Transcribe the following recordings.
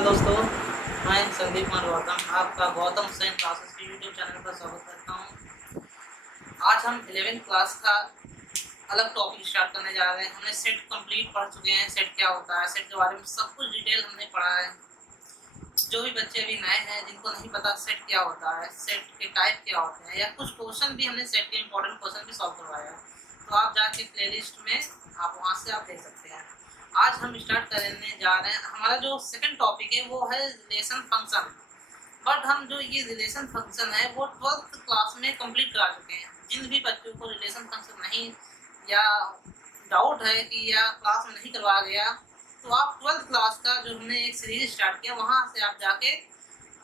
दोस्तों, मैं संदीप कुमार गौतम आपका गौतम हुसैन क्लासेस के यूट्यूब चैनल पर स्वागत करता हूँ। आज हम 11th क्लास का अलग टॉपिक स्टार्ट करने जा रहे हैं। हमने सेट कंप्लीट पढ़ चुके हैं। सेट क्या होता है, सेट के बारे में सब कुछ डिटेल हमने पढ़ा है। जो भी बच्चे अभी नए हैं, जिनको नहीं पता सेट क्या होता है, सेट के टाइप क्या होते हैं, या कुछ क्वेश्चन भी हमने सेट के इंपॉर्टेंट क्वेश्चन भी सॉल्व करवाया है, तो आप जाके प्लेलिस्ट में आप वहाँ से आप देख सकते हैं। आज हम स्टार्ट करने जा रहे हैं। हमारा जो सेकंड टॉपिक है वो है रिलेशन फंक्शन। बट हम जो ये रिलेशन फंक्शन है वो 12th क्लास में कंप्लीट करा चुके हैं। जिन भी बच्चों को रिलेशन फंक्शन नहीं या डाउट है कि या क्लास में नहीं करवाया गया, तो आप 12th क्लास का जो हमने एक सीरीज स्टार्ट किया वहाँ से आप जाके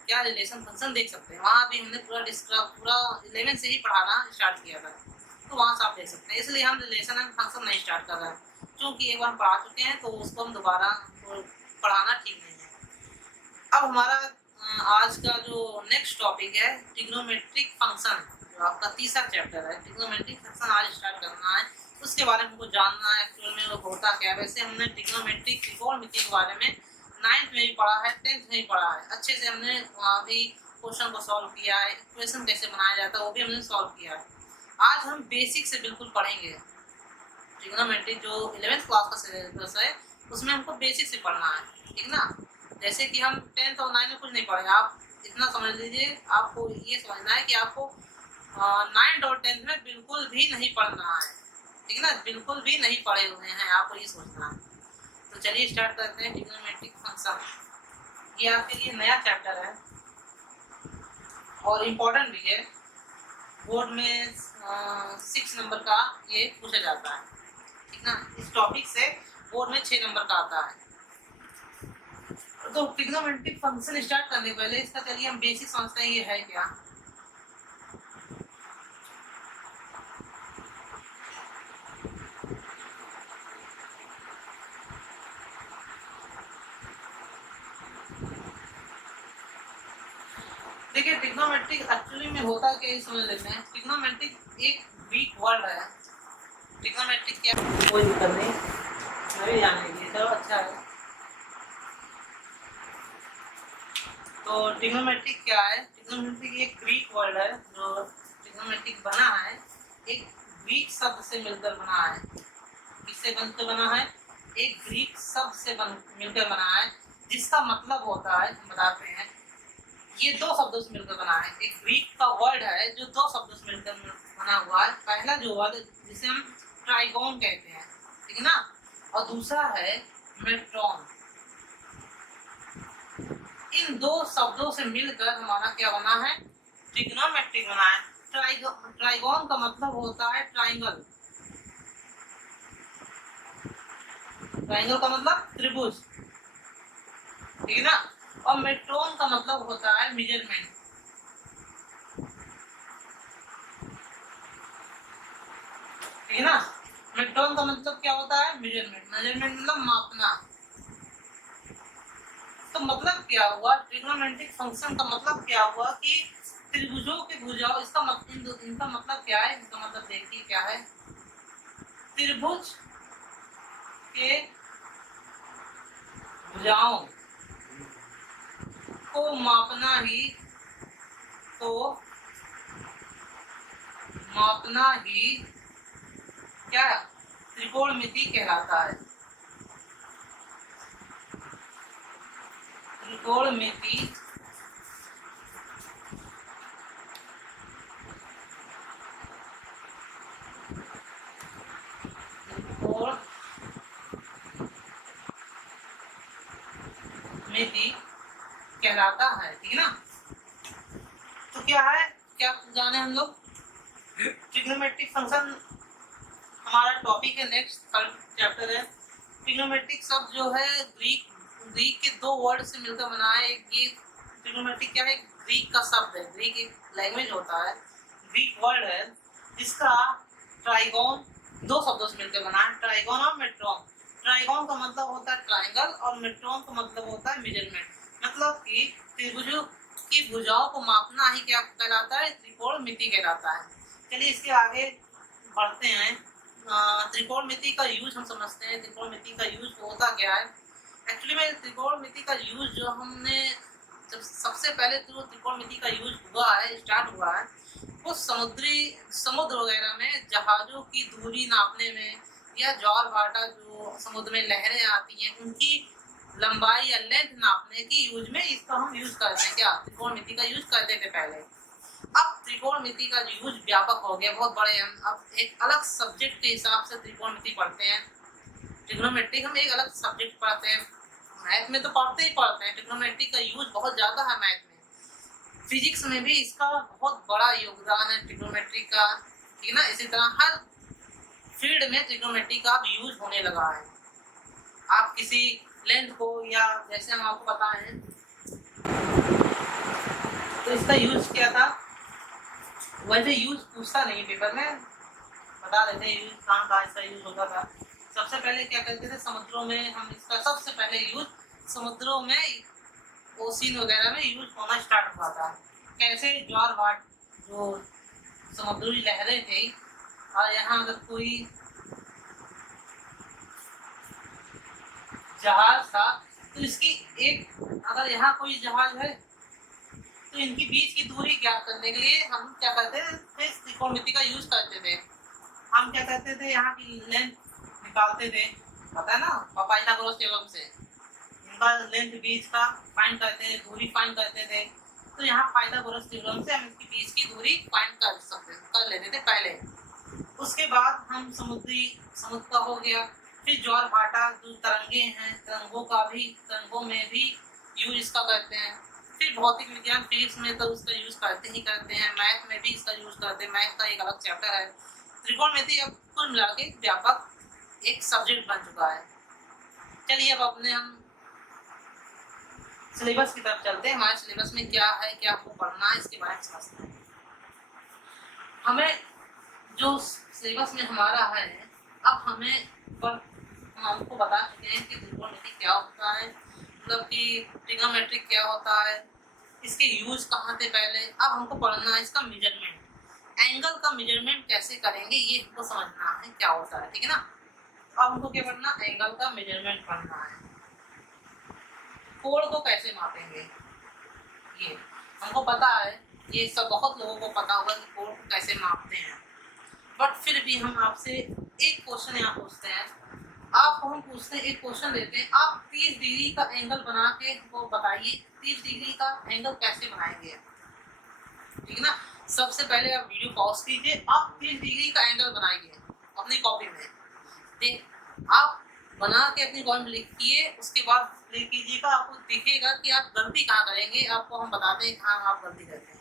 क्या रिलेशन फंक्शन देख सकते हैं। वहाँ भी हमने पूरा 11 से ही पढ़ाना स्टार्ट किया था, तो वहाँ से आप देख सकते हैं। इसलिए हम रिलेशन एंड फंक्शन नहीं स्टार्ट कर रहे हैं, क्योंकि एक बार हम पढ़ा चुके हैं तो उसको हम दोबारा पढ़ाना ठीक नहीं है। अब हमारा आज का जो नेक्स्ट टॉपिक है ट्रिग्नोमेट्रिक फंक्शन, जो आपका तीसरा चैप्टर है। ट्रिग्नोमेट्रिक फंक्शन आज स्टार्ट करना है, उसके बारे में हमको जानना है एक्चुअल में वो होता क्या है। वैसे हमने ट्रिग्नोमेट्रिक त्रिकोणमिति के बारे में 9th में भी पढ़ा है, 10th में भी पढ़ा है। अच्छे से हमने वहाँ भी क्वेश्चन को सॉल्व किया है, इक्वेशन कैसे बनाया जाता है वो भी हमने सॉल्व किया है। आज हम बेसिक से बिल्कुल पढ़ेंगे। ट्रिग्नोमेट्री जो 11th क्लास का सिलेबस है उसमें हमको बेसिक से पढ़ना है, ठीक ना। जैसे कि हम 10th और 9th में कुछ नहीं पढ़े, आप इतना समझ लीजिए। आपको ये समझना है कि आपको 9th और 10th में बिल्कुल भी नहीं पढ़ना है, ठीक ना। बिल्कुल भी नहीं पढ़े हुए हैं, आपको ये सोचना है। तो चलिए स्टार्ट करते हैं। ट्रिग्नोमेट्रिक फंक्शन ये आपके लिए नया चैप्टर है और इम्पोर्टेंट भी है। बोर्ड में 6 नंबर का ये पूछा जाता है, ठीक ना। इस टॉपिक से बोर्ड में 6 नंबर का आता है। तो ट्रिग्नोमेट्रिक फंक्शन स्टार्ट करने के पहले इसका चलिए हम बेसिक समझते हैं ये है क्या। देखिए ट्रिग्नोमेट्रिक एक्चुअली में होता क्या है समझ लेते हैं। ट्रिग्नोमेट्रिक एक वीक वर्ड है। ट्रिग्नोमेट्रिक क्या, कोई दिक्कत नहीं, मैं भी जाने के लिए चलो अच्छा है। तो ट्रिग्नोमेट्रिक क्या है? ट्रिग्नोमेट्रिक एक ग्रीक वर्ड है। जो ट्रिग्नोमेट्रिक बना है एक ग्रीक शब्द से मिलकर बना है। किससे बनकर बना है? एक ग्रीक शब्द से मिलकर बना है, जिसका मतलब होता है, हम बताते हैं, ये 2 शब्दों से मिलकर बना है। एक ग्रीक का वर्ड है जो 2 शब्दों से मिलकर बना हुआ है। पहला जो वर्ड जिसे हम ट्राइगोन कहते हैं, ठीक है ना, और दूसरा है मेट्रॉन। इन 2 शब्दों से मिलकर हमारा क्या बना है? ट्रिग्नोमेट्रिक बना है। ट्राइगोन का मतलब होता है ट्राइंगल। ट्राइंगल का मतलब त्रिभुज, ठीक है ना। और मेट्रोन का मतलब होता है मेजरमेंट, ठीक है ना। मेट्रोन का मतलब क्या होता है? मेजरमेंट। मेजरमेंट मतलब मापना। तो मतलब क्या हुआ? ट्रिग्नोमेट्रिक फंक्शन का मतलब क्या हुआ कि त्रिभुजों के भुजाओं, इसका मतलब, इनका मतलब क्या है? इसका मतलब देखिए क्या है। त्रिभुज के भुजाओं को मापना ही क्या त्रिकोणमिति कहलाता है। त्रिकोणमिति कहलाता है, ठीक है ना। तो क्या है, क्या जाने हम लोग ट्रिग्नोमेट्रिक फंक्शन हमारा टॉपिक है। नेक्स्ट थर्ड चैप्टर है। ट्रिग्नोमेट्रिक शब्द जो है ग्रीक के 2 वर्ड से मिलकर बना है। ये ट्रिग्नोमेट्रिक क्या है? ग्रीक का शब्द है। ग्रीक एक लैंग्वेज होता है, ग्रीक वर्ड है, जिसका ट्राइगोन 2 शब्दों से मिलकर बना है, ट्राइगोन और मेट्रोन। ट्राइगोन का मतलब होता है ट्राइंगल और मेट्रोन का मतलब होता है मेजरमेंट। मतलब कि त्रिभुजों की भुजाओं को मापना ही क्या कहलाता है? त्रिकोणमिति कहलाता है। चलिए इसके आगे बढ़ते हैं। त्रिकोणमिति का यूज हम समझते हैं। त्रिकोणमिति का यूज होता क्या है? एक्चुअली में त्रिकोणमिति का यूज जो हमने जब सबसे पहले तो त्रिकोणमिति का यूज हुआ है, स्टार्ट हुआ है, वो समुद्र वगैरह में जहाज़ों की दूरी नापने में, या ज्वार भाटा जो समुद्र में लहरें आती हैं उनकी लंबाई या लेंथ नापने की यूज में इसका हम यूज करते हैं। क्या त्रिकोणमिति का यूज करते थे पहले। अब त्रिकोणमिति का यूज व्यापक हो गया, बहुत बड़े हम अब एक अलग सब्जेक्ट के हिसाब से त्रिकोणमिति पढ़ते हैं। ट्रिग्नोमेट्री हम एक अलग सब्जेक्ट पढ़ते हैं, मैथ में तो पढ़ते ही पढ़ते हैं। ट्रिग्नोमेट्री का यूज बहुत ज़्यादा है मैथ में, फिजिक्स में भी इसका बहुत बड़ा योगदान है ट्रिग्नोमेट्री का, ठीक है ना। इसी तरह हर फील्ड में ट्रिग्नोमेट्री का यूज होने लगा है। आप किसी लेंथ को, या जैसे हम आपको बताएं तो इसका यूज क्या था, वैसे यूज पूछता नहीं पेपर में, बता देते यूज कहाँ कहाँ इसका यूज होता था। सबसे पहले क्या करते थे, समुद्रों में हम इसका सबसे पहले यूज समुद्रों में, ओशियन वगैरह में यूज होना स्टार्ट हुआ था। कैसे, ज्वार भाट जो समुद्री लहरें थी, और यहाँ अगर कोई जहाज था तो इसकी एक, अगर यहाँ कोई जहाज है तो इनकी बीच की दूरी ज्ञात करने के लिए हम क्या करते थे, त्रिकोणमिति का यूज करते थे। हम क्या करते थे, यहाँ की लेंथ निकालते थे, पता है ना, पाइथागोरस थ्योरम से इनका लेंथ बीच का फाइंड करते थे, दूरी फाइंड करते थे। तो यहाँ पाइथागोरस थ्योरम से हम इसकी बीच की दूरी फाइंड कर लेते थे पहले। उसके बाद हम समुद्र का हो गया, फिर ज्वार भाटा जो तरंगे हैं, तरंगों में भी यूज इसका करते हैं। फिर भौतिक विज्ञान फिजिक्स में तो उसका यूज करते ही करते हैं, मैथ में भी इसका यूज करते हैं, मैथ का एक अलग चैप्टर है। त्रिकोणमिति अब कुल मिला के व्यापक एक सब्जेक्ट बन चुका है। चलिए अब अपने हम सिलेबस की तरफ चलते हैं। हमारे सिलेबस में क्या है, क्या आपको पढ़ना है, इसके बारे में समझते हैं। हमें जो सिलेबस में हमारा है, अब हमें पर हम आपको बता चुके हैं कि त्रिकोणमिति क्या होता है, मतलब कि ट्रिग्नोमेट्री क्या होता है, इसके यूज कहाँ थे पहले। अब हमको पढ़ना है इसका मेजरमेंट, एंगल का मेजरमेंट कैसे करेंगे ये हमको समझना है क्या होता है, ठीक है ना। अब हमको क्या पढ़ना, एंगल का मेजरमेंट पढ़ना है। कोण को कैसे मापेंगे ये हमको पता है, ये सब बहुत लोगों को पता होगा कि कोण को कैसे मापते हैं। बट फिर भी हम आपसे एक क्वेश्चन यहाँ पूछते हैं, आपको हम पूछते हैं, एक क्वेश्चन देते हैं, आप 30 डिग्री का एंगल बना के वो बताइए 30 डिग्री का एंगल कैसे बनाएंगे, ठीक है ना। सबसे पहले आप वीडियो पॉज कीजिए, आप 30 डिग्री का एंगल बनाइए अपनी कॉपी में, देख आप बना के अपनी कॉपी में लिखिए। उसके बाद लिख कीजिएगा, आपको दिखेगा कि आप गलती कहाँ करेंगे, आपको हम बताते हैं कहाँ आप गलती करते हैं।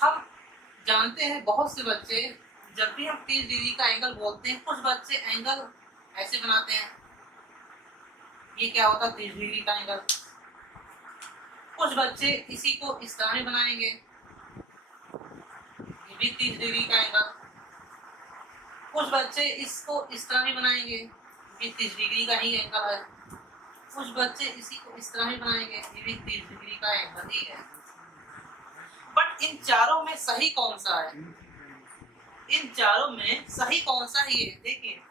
हम जानते हैं बहुत से बच्चे जब भी हम 30 डिग्री का एंगल बोलते हैं, कुछ बच्चे एंगल ऐसे बनाते हैं, ये क्या होता है 30 डिग्री का एंगल। कुछ बच्चे इसी को इस तरह बनाएंगे, ये भी 30 डिग्री का एंगल। कुछ बच्चे इसको इस तरह भी बनाएंगे, ये 30 डिग्री का ही एंगल है। कुछ बच्चे इसी को इस तरह ही बनाएंगे, ये भी 30 डिग्री का एंगल ही है। बट इन चारों में सही कौन सा है, इन चारों में सही कौन सा है, ये देखिए,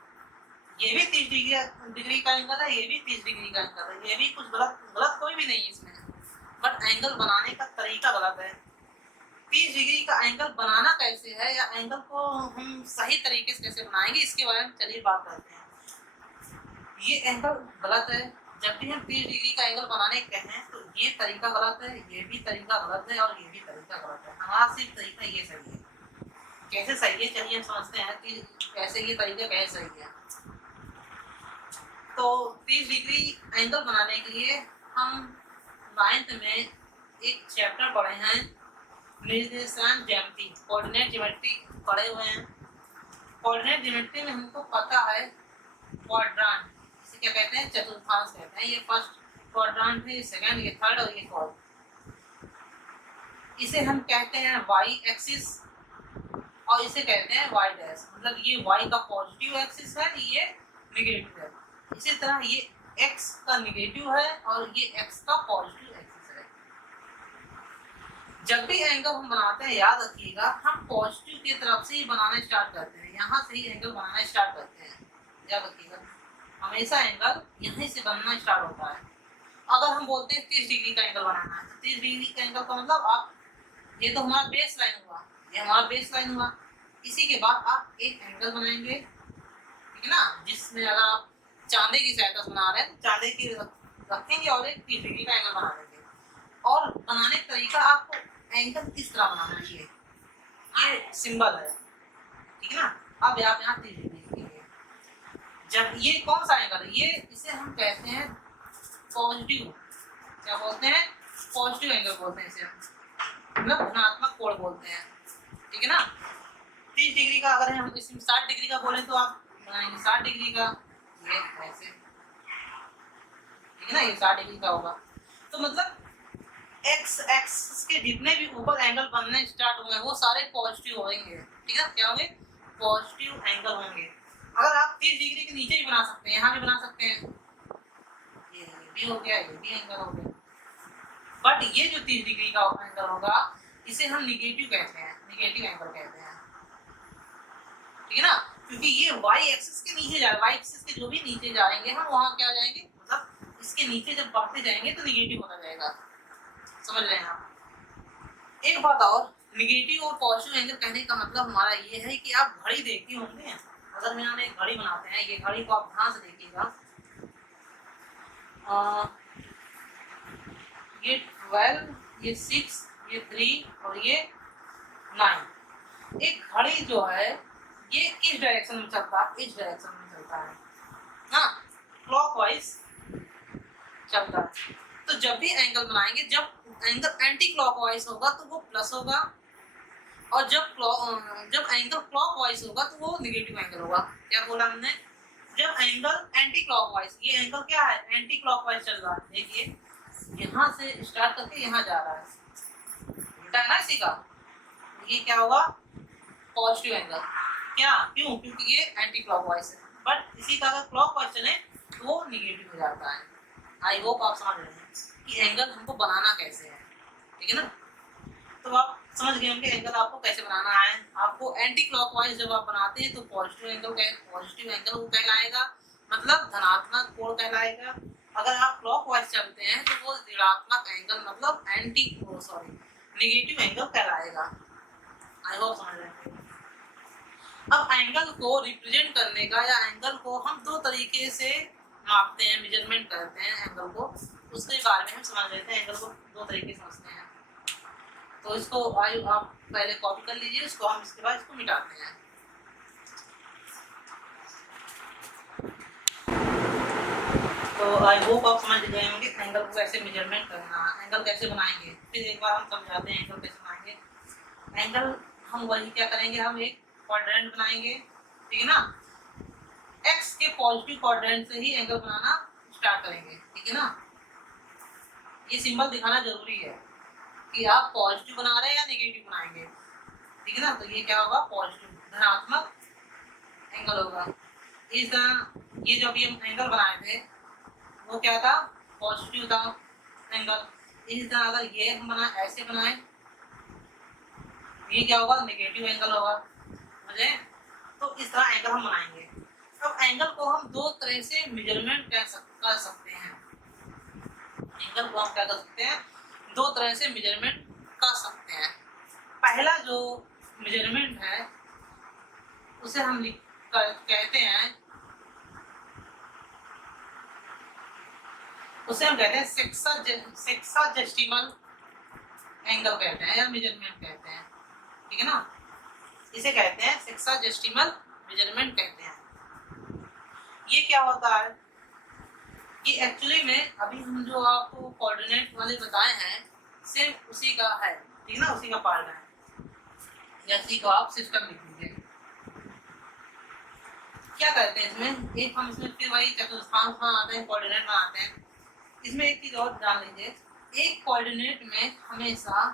ये भी 30 डिग्री का एंगल है, ये भी 30 डिग्री का एंगल है, ये भी कुछ गलत कोई भी नहीं है इसमें, बट एंगल बनाने का तरीका गलत है। 30 डिग्री का एंगल बनाना कैसे है, या एंगल को हम सही तरीके से कैसे बनाएंगे, इसके बारे में चलिए बात करते हैं। ये एंगल गलत है, जब भी हम 30 डिग्री का एंगल बनाने कहें तो ये तरीका गलत है, ये भी तरीका गलत है, और ये भी तरीका गलत है। हमारा सिर्फ तरीका ये सही है। कैसे सही है, चलिए हम समझते हैं कि कैसे ये तरीका कैसे सही है। तो 30 डिग्री एंगल बनाने के लिए हम 9th में एक चैप्टर पढ़े हैं, निर्देशांक ज्यामिति, कोऑर्डिनेट ज्योमेट्री पढ़े हुए हैं। कोऑर्डिनेट ज्योमेट्री में हमको पता है क्वाड्रांट, इसे क्या कहते हैं, चतुर्थांश कहते हैं। ये फर्स्ट क्वाड्रांट है, सेकंड, ये थर्ड, और ये फोर्थ। इसे हम कहते हैं वाई एक्सिस, और इसे कहते हैं वाई डैश, मतलब ये वाई का पॉजिटिव एक्सिस है, ये नेगेटिव है। इसी तरह ये एक्स का नेगेटिव है और ये एक्स का पॉजिटिव एक्सिस है। जब भी एंगल हम बनाते हैं, याद रखिएगा, हम पॉजिटिव की तरफ से ही बनाना स्टार्ट करते हैं, यहाँ से ही एंगल बनाना स्टार्ट करते हैं, याद रखिएगा। हमेशा एंगल यहीं से बनना स्टार्ट होता है। अगर हम बोलते हैं 30 डिग्री का एंगल बनाना है, तो 30 डिग्री का एंगल का मतलब आप, ये तो हमारा बेस लाइन हुआ, ये हमारा बेस लाइन हुआ। इसी के बाद आप एक एंगल बनाएंगे, ठीक है ना, जिसमें अगर आप चांदी की सहायता से बना रहे हैं तो चांदी की रखेंगे और एक 30 डिग्री का एंगल बना देंगे। और बनाने का तरीका, आपको एंगल किस तरह बनाना चाहिए, ये सिंबल है, ठीक है ना। अब यहाँ 30 डिग्री लिखेंगे। जब ये कौन सा एंगल है, ये इसे हम कहते हैं पॉजिटिव, क्या बोलते हैं, पॉजिटिव एंगल बोलते हैं इसे हम, मतलब धनात्मक कोण बोलते हैं, ठीक है ना। 30 डिग्री का अगर हम इसमें 60 डिग्री का बोले तो आप बनाएंगे 60 डिग्री का, ये ऐसे, ठीक है ना, ये 60 डिग्री का होगा। तो मतलब एक्स एक्सिस के जितने भी ऊपर एंगल बनने स्टार्ट हुए वो सारे पॉजिटिव होंगे, ठीक है, क्या होंगे, पॉजिटिव एंगल होंगे। अगर आप 30 डिग्री के नीचे भी बना सकते हैं, यहाँ भी बना सकते हैं, ये भी हो गया, ये भी एंगल हो गया। बट ये जो 30 डिग्री का एंगल होगा इसे हम निगेटिव कहते हैं, निगेटिव एंगल कहते हैं, ठीक है ना, क्योंकि ये वाई एक्सिस के नीचे जा रहा है, वाई एक्सिस के जो भी नीचे जाएंगे हम वहां क्या जाएंगे, मतलब इसके नीचे जब बढ़ते जाएंगे तो निगेटिव होता जाएगा, समझ रहे हैं आप। एक बात और, निगेटिव और पॉजिटिव एंगल कहने का मतलब हमारा ये है कि आप घड़ी देखते होंगे, अगर मैं यहाँ एक घड़ी बनाते हैं, ये घड़ी को आप ध्यान से देखिएगा, ये 12, ये 6, ये 3 और ये 9। एक घड़ी जो है ये किस डायरेक्शन में चलता है, इस डायरेक्शन में चलता है ना, क्लॉकवाइज चलता है। तो जब भी एंगल बनाएंगे, जब एंगल एंटी क्लॉकवाइज होगा तो वो प्लस होगा, और जब एंगल क्लॉकवाइज होगा तो वो निगेटिव एंगल होगा। क्या बोला हमने, जब एंगल एंटी क्लॉकवाइज, ये एंगल क्या है, एंटी क्लॉकवाइज चल रहा है, देखिए यहाँ से स्टार्ट करके यहाँ जा रहा है, उल्टा है ना इसी का, ये क्या होगा, पॉजिटिव एंगल। क्या, क्यों, क्योंकि ये एंटी क्लॉकवाइज है, बट इसी का अगर क्लॉकवाइज चले तो वो निगेटिव हो जाता है। आई होप आप समझ रहे हैं कि एंगल हमको बनाना कैसे है, ठीक है ना। तो आप समझ गए होंगे एंगल आपको कैसे बनाना है। आपको एंटी क्लॉकवाइज जब आप बनाते हैं तो पॉजिटिव एंगल वो कहलाएगा, मतलब धनात्मक कोण कहलाएगा। अगर आप क्लॉकवाइज चलते हैं तो वो ऋणात्मक एंगल, मतलब निगेटिव एंगल कहलाएगा। आई होप समझ रहे हैं। अब एंगल को रिप्रेजेंट करने का, या एंगल को हम दो तरीके से मापते हैं, मेजरमेंट करते हैं एंगल को, उसके बारे में हम समझ लेते हैं। एंगल को दो तरीके से समझते हैं, तो इसको आप पहले कॉपी कर लीजिए, इसको हम इसके बाद इसको मिटाते हैं। तो आई होप आप समझ गए होंगे एंगल को कैसे मेजरमेंट करना, एंगल कैसे बनाएंगे। फिर एक बार हम समझाते हैं एंगल कैसे बनाएंगे। एंगल हम वही क्या करेंगे, हम एक क्वाड्रेंट बनाएंगे, ठीक है ना, एक्स के पॉजिटिव क्वाड्रेंट से ही एंगल बनाना स्टार्ट करेंगे, ठीक है ना। ये सिंबल दिखाना जरूरी है कि आप पॉजिटिव बना रहे हैं या नेगेटिव बनाएंगे, ठीक है ना। तो ये क्या होगा, पॉजिटिव धनात्मक एंगल होगा। इस तरह ये जो भी हम एंगल बनाए थे वो क्या था, पॉजिटिव था एंगल। इस तरह अगर ये हम ऐसे बनाए, ये क्या होगा, नेगेटिव एंगल होगा, समझे। तो इस तरह एंगल हम बनाएंगे। अब एंगल को हम दो तरह से मेजरमेंट कर सकते हैं। एंगल को हम क्या कर सकते हैं, दो तरह से मेजरमेंट कर सकते हैं। पहला जो मेजरमेंट है उसे हम कहते हैं, सेक्साजेस्टिमल एंगल कहते हैं या मेजरमेंट कहते हैं, ठीक है ना। इसे कहते हैं सेक्साजेस्टिमल मेजरमेंट कहते हैं। ये क्या होता है, ये एक्चुअली में अभी हम जो आपको कोऑर्डिनेट वाले बताए हैं सिर्फ उसी का है, ठीक है ना, उसी का पार्ट है। जैसे को आप सिस्टम लिख लीजिए। क्या करते हैं इसमें, एक हम इसमें फिर वही चतुर्थांश बनाते हैं, कोऑर्डिनेट बनाते हैं। इसमें एक चीज और जान लीजिए, एक कोऑर्डिनेट में हमेशा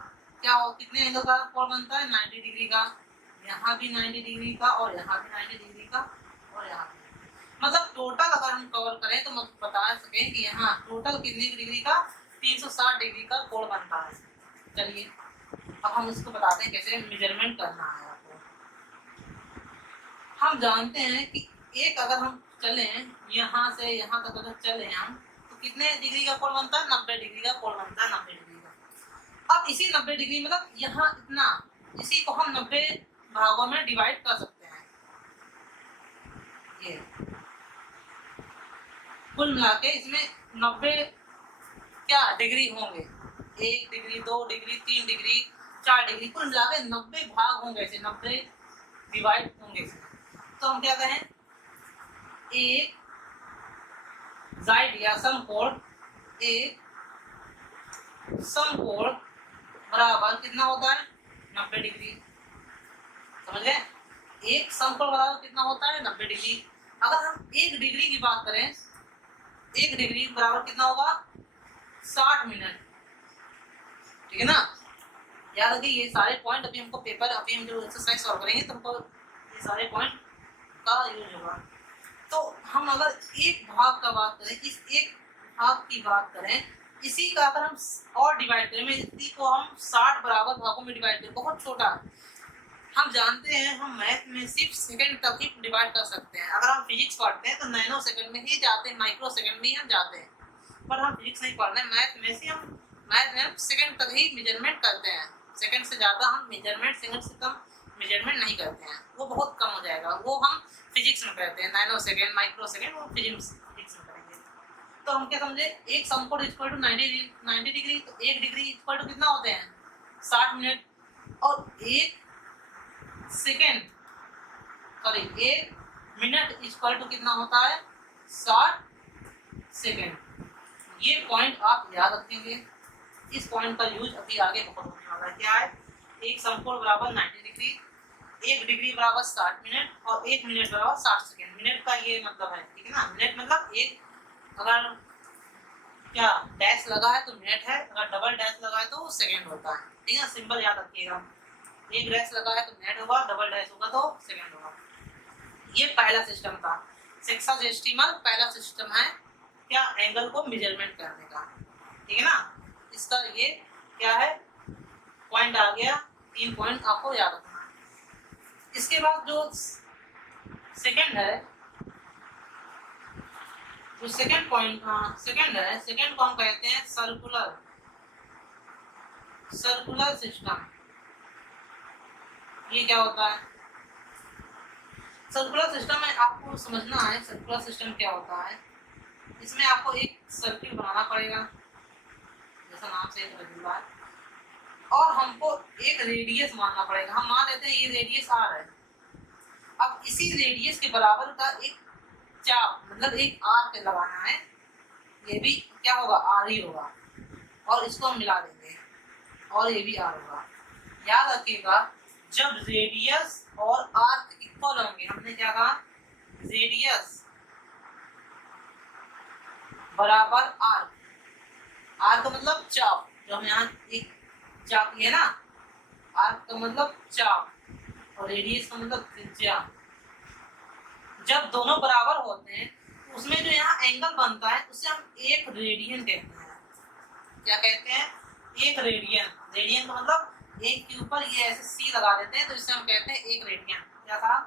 क्या हो, कितने एंगल का कोण बनता है, 90 डिग्री का, यहाँ भी 90 डिग्री का, और यहाँ भी 90 डिग्री का, और यहाँ भी। मतलब टोटल अगर हम कवर करें तो हम बता सकें कि यहाँ टोटल कितनी डिग्री का, 360 डिग्री का कोण बनता है। चलिए अब हम इसको बताते हैं कैसे मेजरमेंट करना है आपको। हम जानते हैं कि एक अगर हम चले यहाँ से यहाँ तक अगर चले हम तो कितने डिग्री का कोण बनता है? 90 डिग्री का कोण बनता है, 90 डिग्री का। अब इसी 90 डिग्री मतलब यहाँ इतना, इसी को हम 90 भागों में डिवाइड कर सकते हैं। ये कुल मिला के इसमें 90 क्या डिग्री होंगे, 1 डिग्री, 2 डिग्री, 3 डिग्री, 4 डिग्री, कुल मिला के 90 भाग होंगे, ऐसे 90 डिवाइड होंगे। तो हम क्या कहें, एक साइड या समकोण, एक समकोण बराबर कितना होता है? 90 डिग्री। समझ गए? एक समकोण बराबर कितना होता है? 90 डिग्री। अगर हम 1 डिग्री की बात करें, 1 डिग्री बराबर कितना होगा? 60 मिनट। ठीक है ना? याद रखिए ये सारे पॉइंट अभी हमको पेपर, अभी हम जो एक्सरसाइज सॉल्व करेंगे तो हमको ये सारे पॉइंट का यूज होगा। तो हम अगर एक भाग का बात करें, इस एक भाग की बात करें, इसी का अगर हम और डिवाइड करें, इसी को हम 60 बराबर भागों में डिवाइड करें, बहुत छोटा। हम जानते हैं हम मैथ में सिर्फ सेकंड तक ही डिवाइड कर सकते हैं। अगर हम फिजिक्स पढ़ते हैं तो नैनो सेकंड में ही जाते हैं, माइक्रो सेकंड में ही हम जाते हैं, पर हम फिजिक्स नहीं पढ़ रहे, मैथ में हम सेकंड तक ही मेजरमेंट करते हैं। सेकंड से ज़्यादा हम मेजरमेंट, सेकंड से कम मेजरमेंट नहीं करते हैं, वो बहुत कम हो जाएगा। वो हम फिजिक्स में करते हैं, नैनो सेकंड, माइक्रो सेकंड, वो फिजिक्स में करेंगे। तो हम क्या समझे, एक समकोण इक्वल टू 90 डिग्री, तो 1 डिग्री इक्वल टू कितना होते हैं? 60 मिनट। और 1 second, sorry 1 minute equal to कितना होता है? 60 सेकेंड। ये पॉइंट आप याद रखेंगे, इस पॉइंट का यूज अभी आगे बहुत होने वाला है। क्या है? एक समकोण बराबर 90 डिग्री, 1 डिग्री बराबर 60 मिनट और 1 मिनट बराबर 60 सेकेंड। मिनट का ये मतलब है, ठीक है ना? मिनट मतलब एक, अगर क्या डैश लगा है तो मिनट है, अगर डबल डैश लगा है तो वो सेकेंड होता है। ठीक है, सिंपल याद रखिएगा। एक डैश लगा है तो मिनट होगा, डबल डैश होगा तो सेकेंड होगा। ये पहला सिस्टम था, सेक्साजेस्टिमल पहला सिस्टम है क्या, एंगल को मेजरमेंट करने का। ठीक है ना? इसका ये क्या है, पॉइंट आ गया। 3 पॉइंट आपको याद रखना है। इसके बाद जो सेकेंड है, जो सेकेंड पॉइंट सेकेंड है, सेकेंड को हम कहते हैं सर्कुलर सिस्टम। ये क्या होता है? सर्कुलर सिस्टम में आपको समझना है सर्कुलर सिस्टम क्या होता है। इसमें आपको एक सर्किल बनाना पड़ेगा, जैसा नाम से एक रसगुल्ला है, और हमको एक रेडियस मानना पड़ेगा। हम मान लेते हैं ये रेडियस आर है। अब इसी रेडियस के बराबर का एक चाप, मतलब एक आर्क लगाना है। ये भी क्या होगा? आर ही होगा, और इसको हम मिला देंगे और ये भी आर होगा। याद रखिएगा, जब रेडियस और आर्क इक्वल होंगे, हमने क्या कहा, रेडियस बराबर आर्क, आर्क मतलब चाप, जो हम यहाँ एक चाप है ना, आर्क का मतलब चाप और रेडियस का मतलब त्रिज्या। जब दोनों बराबर होते हैं तो उसमें जो यहाँ एंगल बनता है उसे हम एक रेडियन कहते हैं। क्या कहते हैं? एक रेडियन। रेडियन का मतलब एक के ऊपर ये ऐसे सी लगा देते हैं तो इसे हम कहते हैं एक रेडियन। क्या कहा?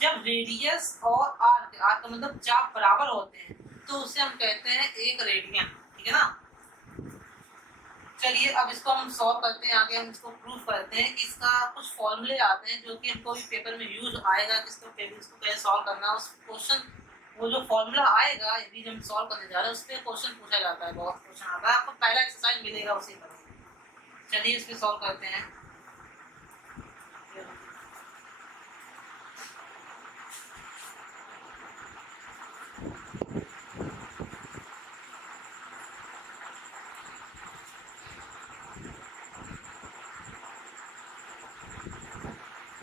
जब रेडियस और आर्क, आर्क का मतलब चाप बराबर होते हैं तो उसे हम कहते हैं एक रेडियन। ठीक है ना? चलिए अब इसको हम सॉल्व करते हैं, आगे हम इसको प्रूव करते हैं कि इसका कुछ फॉर्मूले आते हैं जो कि हमको भी पेपर में यूज आएगा, इसको कैसे सॉल्व करना है। उस क्वेश्चन, वो जो फॉर्मूला आएगा यदि हम सॉल्व करने जा रहे हैं उस पर क्वेश्चन पूछा जाता है, बहुत क्वेश्चन आता है, आपको पहला एक्सरसाइज मिलेगा उसी पर। चलिए इसको सॉल्व करते हैं।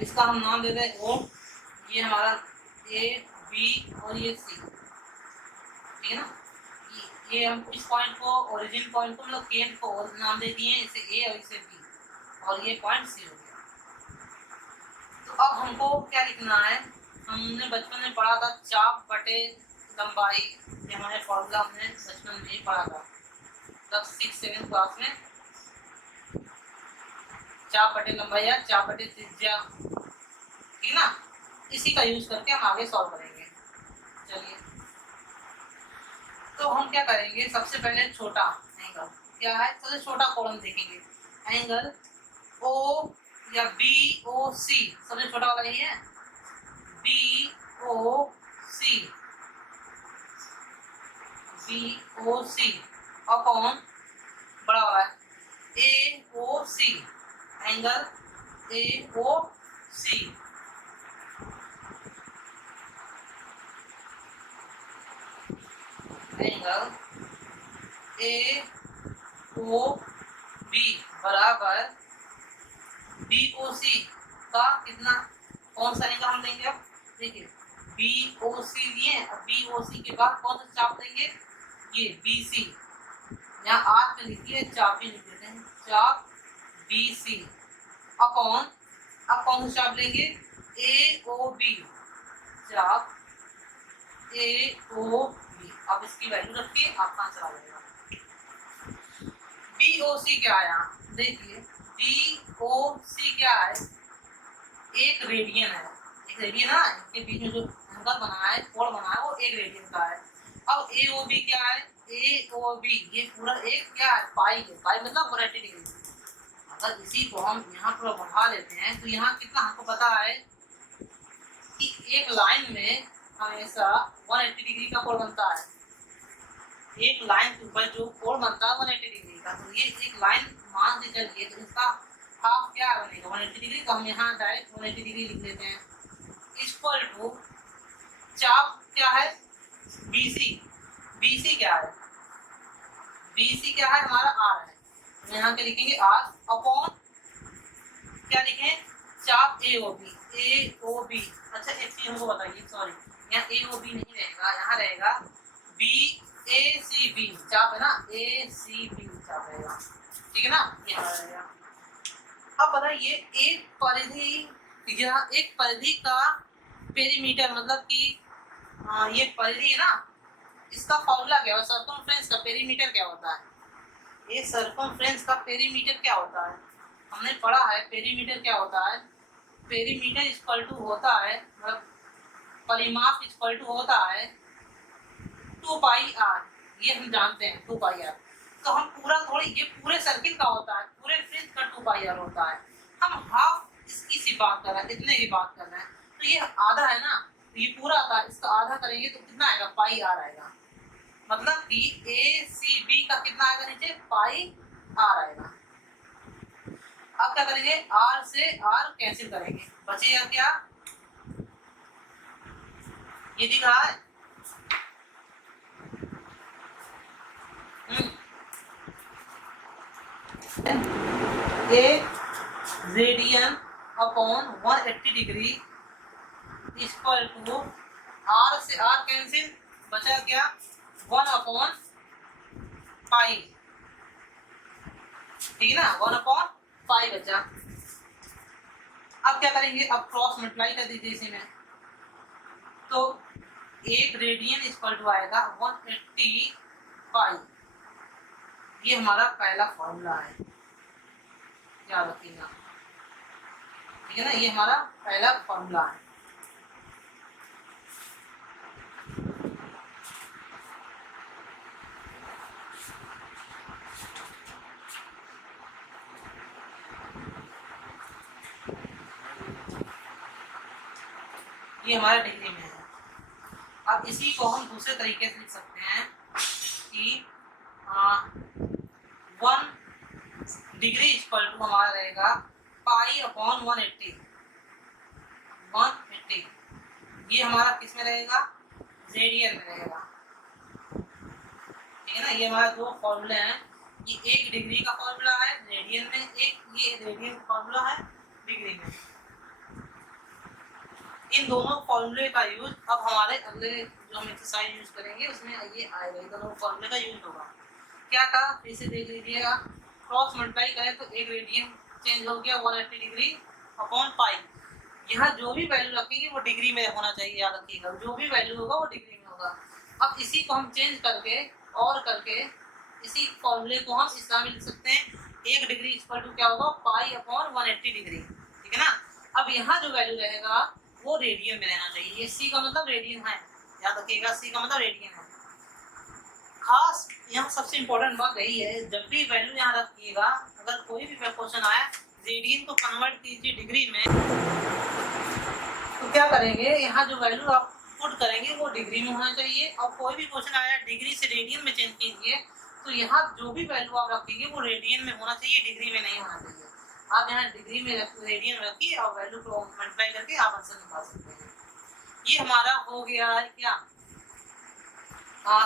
इसका हम नाम देते हैं ओ, ये हमारा ए बी और ये सी। ठीक है ना? ये हम इस पॉइंट को, ओरिजिन पॉइंट को, मतलब केंद्र को नाम दे दिए, इसे ए और इसे बी, और ये पॉइंट सी हो गया। तो अब हमको क्या लिखना है, हमने बचपन में पढ़ा था चाप बटे लंबाई, ये हमारे फॉर्मूला हमने बचपन में ही पढ़ा था, तब 6-7 क्लास में। चाप बटे लंबाई या चाप बटे त्रिज्या, ठीक ना? इसी का यूज करके हम आगे सॉल्व करेंगे। चलिए, तो हम क्या करेंगे, सबसे पहले छोटा एंगल क्या है, सबसे छोटा कोण देखेंगे, एंगल ओ या बी ओ सी, सबसे छोटा वाला यही है, B O C, B O C upon बड़ा वाला है A O C, angle A O C, angle A O B बराबर बी ओ सी का कितना, कौन सा एंगल हम देंगे, अब देखिए बी ओ सी लिए, अब बी ओ सी के बाद कौन सा चाप देंगे, ये बी सी, यहाँ आर पे लिखिए, चाप भी लिख देते हैं, चाप बी सी अपॉन, अब कौन सा चाप लेंगे, ए ओ बी, चाप ए ओ बी, अब इसकी वैल्यू रखिए, आपका आंसर आ जाएगा। बी ओ सी क्या है, यहाँ देखिए बी ओ सी क्या है, एक रेडियन है, एक रेडियन है, इसके बीच में जो एंगल बना है, कोण बना है, वो एक रेडियन का है। अब ए ओ बी क्या है, ए ओ बी ये पूरा एक क्या है, पाई है, पाई मतलब 180 डिग्री। अगर इसी को हम यहाँ पर बढ़ा लेते हैं तो यहाँ कितना हमको पता है कि एक लाइन में हमेशा 180 डिग्री का कोण बनता है, एक लाइन के ऊपर जो कोण बनता है 180 डिग्री का, तो ये एक लाइन मान के चलिए, तो इसका हाफ क्या बनेगा 180 डिग्री, तो हम यहाँ डायरेक्ट 180 डिग्री लिख लेते हैं, इक्वल टू चाप क्या है BC, BC क्या है, BC क्या है हमारा R है, तो यहाँ के लिखेंगे R अपॉन क्या लिखें, चाप AOB, AOB, अच्छा एक चीज हमको बताइए, सॉरी यहाँ AOB नहीं रहेगा, यहाँ रहेगा BACB, चाप है ना, ACB चाप रहेगा, ठीक है ना, ये रहेगा। अब बताइए एक परिधि या एक परिधि का पेरीमीटर, मतलब कि ये परिधि है ना, इसका फॉर्मूला क्या है, सर्कमफ्रेंस का पेरीमीटर क्या होता है, ये सर्कमफ्रेंस का पेरीमीटर क्या होता है, हमने पढ़ा है पेरीमीटर क्या होता है, पेरीमीटर इक्वल टू होता है, मतलब परिमाप इक्वल टू होता है 2 पाई आर, ये हम जानते हैं 2 पाई आर, तो हम पूरा थोड़ी, ये पूरे सर्किल का होता है, पूरे फ्रिंज का 2 पाई आर होता है, हम हाफ इसकी सी बात कर रहे हैं, इतने की बात कर रहे हैं, तो ये आधा है ना, तो ये पूरा आता है, इसका आधा करेंगे तो कितना आएगा, पाई आर आएगा, मतलब कि ए सी बी का कितना आएगा नीचे, पाई आर आएगा। अब क्या करेंगे, आर से आर कैंसिल करेंगे, बचेगा क्या, ये दिख रहा है, एक radian upon 180 degree equal to r से आर कैंसिल, बचा क्या 1 अपॉन पाई, ठीक है ना, 1 अपॉन पाई बचा। अब क्या करेंगे, अब क्रॉस मल्टीप्लाई कर दीजिए इसी में, तो एक रेडियन इक्वल टू आएगा 180 पाई, ये हमारा पहला फॉर्मूला है, क्या रखिएगा, ठीक है ना, ये हमारा पहला फॉर्मूला है। ये हमारा डिग्री में है। अब इसी को हम दूसरे तरीके से लिख सकते हैं कि 1 डिग्री इक्वल टू हमारा रहेगा पाई अपॉन 180, 180 ये हमारा किस में रहेगा, रेडियन में रहेगा, ठीक है ना, ये हमारा दो फॉर्मूले हैं, ये 1 डिग्री का फॉर्मूला है रेडियन में, एक ये रेडियन का फॉर्मूला है डिग्री में। इन दोनों फॉर्मूले का यूज अब हमारे अगले जो हम एक्सरसाइज यूज करेंगे उसमें ये आएगा, इन दोनों फॉर्मूले का यूज होगा। क्या था इसे देख लीजिएगा, क्रॉस मल्टीप्लाई करें तो एक रेडियन चेंज हो गया 180 डिग्री अपॉन पाई, यहाँ जो भी वैल्यू रखेंगे वो डिग्री में होना चाहिए, याद रखिएगा, जो भी वैल्यू होगा वो डिग्री में होगा। अब इसी को हम चेंज करके और करके इसी फॉर्मूले को हम इस तरह में लिख सकते हैं, 1 डिग्री इक्वल टू क्या होगा, पाई अपॉन 180 डिग्री, ठीक है ना। अब यहाँ जो वैल्यू रहेगा वो रेडियन में रहना चाहिए, ये सी का मतलब रेडियन है, याद रखिएगा, सी का मतलब रेडियन है। खास यहाँ सबसे इम्पोर्टेंट बात यही है, जब भी वैल्यू यहाँ रखिएगा, अगर कोई भी क्वेश्चन आया रेडियन को कन्वर्ट कीजिए डिग्री में, तो क्या करेंगे, यहाँ जो वैल्यू आप पुट करेंगे वो डिग्री में होना चाहिए। और कोई भी क्वेश्चन आया डिग्री से रेडियन में चेंज कीजिए, तो यहाँ जो भी वैल्यू आप रखेंगे वो रेडियन में होना चाहिए, डिग्री में नहीं होना चाहिए। आप यहाँ डिग्री में रेडियन रखिए और वैल्यू को मल्टीप्लाई करके आप आंसर निकाल सकते हैं। ये हमारा हो गया है क्या,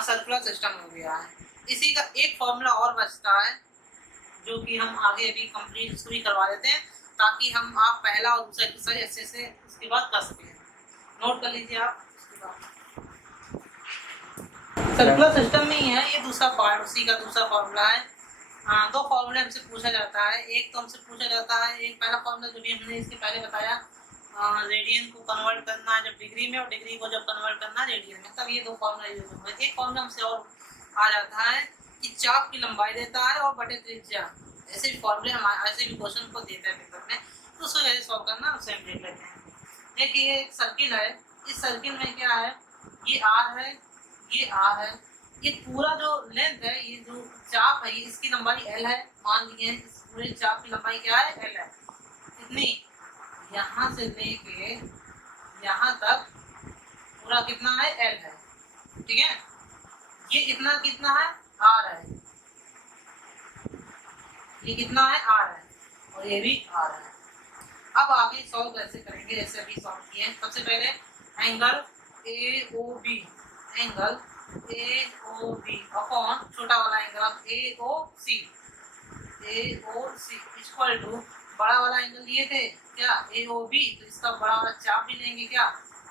सर्कुलर सिस्टम हो गया है। इसी का एक फॉर्मूला और बचता है जो कि हम आगे अभी कंप्लीट पूरी करवा देते हैं, ताकि हम आप पहला और दूसरा एक्सरसाइज अच्छे से उसके बाद कर सकें। नोट कर लीजिए आप। सर्कुलर सिस्टम में ही है ये दूसरा पार्ट, उसी का दूसरा फॉर्मूला है। दो फॉर्मूले हमसे पूछा जाता है। एक तो हमसे पूछा जाता है, एक पहला फॉर्मूला जो भी हमने इसके पहले बताया, रेडियन को कन्वर्ट करना जब डिग्री में और डिग्री को जब कन्वर्ट करना रेडियन में, तब ये दो फॉर्मूला यूज होंगे। एक फॉर्मूला हमसे और आ जाता है कि चाप की लंबाई देता है और बटे त्रिज्या। ऐसे भी फॉर्मूले हमारे ऐसे भी क्वेश्चन को देता है पेपर में, तो उसको कैसे सॉल्व करना उसे हम देख लेते हैं। देखिए ये एक सर्किल है, इस सर्किल में क्या है, ये आर है, ये आर है, ये पूरा जो लेंथ है, ये जो चाप है, इसकी लंबाई एल है। मान लिए इस पूरे चाप की लंबाई क्या है, एल है। कितनी, यहाँ से लेके यहाँ तक पूरा कितना है, एल है। ठीक है, ये इतना कितना है, आर है, ये कितना है, आर है, और ये भी आर है। अब आगे सॉल्व कैसे करेंगे, जैसे अभी सॉल्व किए। सबसे पहले angle A O B, angle A O B upon छोटा वाला angle A O C, A O C equal to बड़ा वाला एंगल लिए थे क्या, ए ओ बी, तो इसका बड़ा वाला चाप भी लेंगे क्या,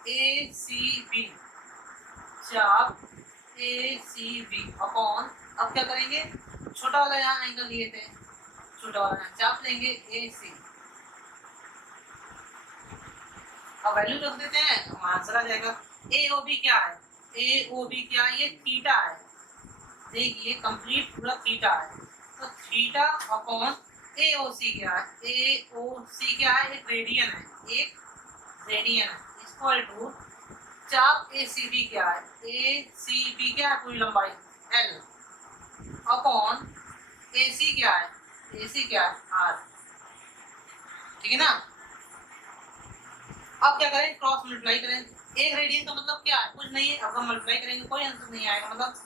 ए सी बी, चाप ए सी बी अपॉन, अब क्या करेंगे, छोटा वाला यहाँ एंगल लिए थे, छोटा वाला चाप लेंगे ए सी। अब वैल्यू रख देते हैं, आंसर आ जाएगा। ए ओ बी क्या है, ए ओ बी क्या है, ये थीटा है। देखिए कंप्लीट पूरा थीटा है, तो थीटा अपॉन ए ओ सी क्या है, ए ओ सी क्या है, एक रेडियन है, एक रेडियन है, इक्वल टू चाप ए सी बी क्या है, ए सी बी क्या है, पूरी लंबाई एल अपॉन ए सी क्या है, ए सी क्या है, आर। ठीक है ना। अब क्या करें, क्रॉस मल्टीप्लाई करें। एक रेडियन का मतलब क्या है, कुछ नहीं है। अब हम मल्टीप्लाई करेंगे कोई आंसर नहीं आएगा, मतलब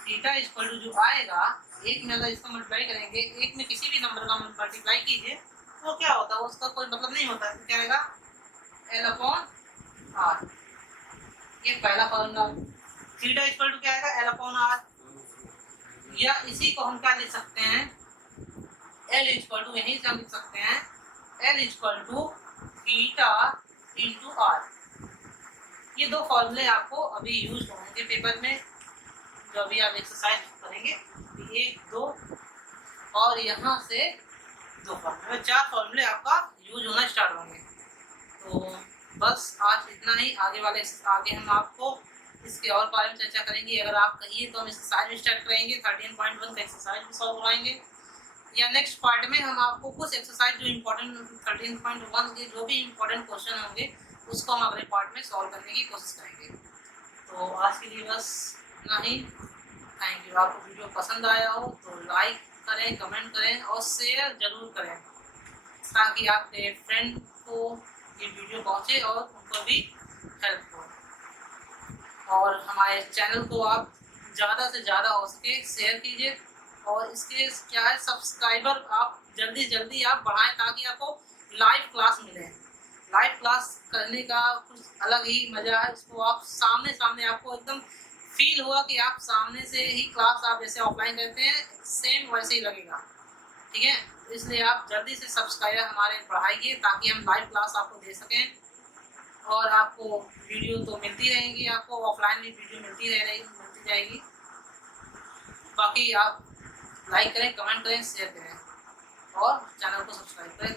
थीटा इक्वल टू जो आएगा, एक में अगर इसका मल्टीप्लाई करेंगे, एक में किसी भी नंबर का मल्टीप्लाई कीजिए, तो क्या होता है, उसका कोई मतलब नहीं होता। तो क्या आएगा, एल अपॉन आर। ये पहला फॉर्मूला। थीटा इक्वल टू क्या आएगा, एल अपॉन आर। या इसी को हम क्या लिख सकते हैं, एल इक्वल टू, यहीं से हम लिख सकते हैं l equal to theta into r. ये दो फॉर्मूले आपको अभी यूज होंगे पेपर में, जो अभी आप एक्सरसाइज करेंगे। एक दो और यहाँ से दो फॉर्मूले, चार फॉर्मूले आपका यूज होना स्टार्ट होंगे। तो बस आज इतना ही। आगे हम आपको इसके और बारे में चर्चा करेंगे। अगर आप कहिए तो हम एक्सरसाइज भी स्टार्ट करेंगे, 13.1 का एक्सरसाइज भी सॉल्व कराएंगे, या नेक्स्ट पार्ट में हम आपको कुछ एक्सरसाइज जो इम्पोर्टेंट 13.1 के जो भी इम्पोर्टेंट क्वेश्चन होंगे उसको हम अगले पार्ट में सॉल्व करने की कोशिश करेंगे। तो आज के लिए बस इतना ही। Thank you. आपको वीडियो पसंद आया हो तो लाइक करें, कमेंट करें और शेयर जरूर करें, ताकि आपके फ्रेंड को ये वीडियो पहुंचे और उनको भी हेल्प हो। और हमारे चैनल को आप ज़्यादा से ज़्यादा हो सके शेयर कीजिए, और इसके क्या है, सब्सक्राइबर आप जल्दी आप बढ़ाएं, ताकि आपको लाइव क्लास मिले। लाइव क्लास करने का कुछ अलग ही मज़ा है। इसको आप सामने आपको एकदम फील होगा कि आप सामने से ही क्लास आप जैसे ऑफलाइन करते हैं सेम वैसे ही लगेगा। ठीक है, इसलिए आप जल्दी से सब्सक्राइबर हमारे बढ़ाइए, ताकि हम लाइव क्लास आपको दे सकें। और आपको वीडियो तो मिलती रहेंगी, आपको ऑफलाइन भी वीडियो मिलती जाएगी। बाकी आप लाइक करें, कमेंट करें, शेयर करें और चैनल को सब्सक्राइब करें।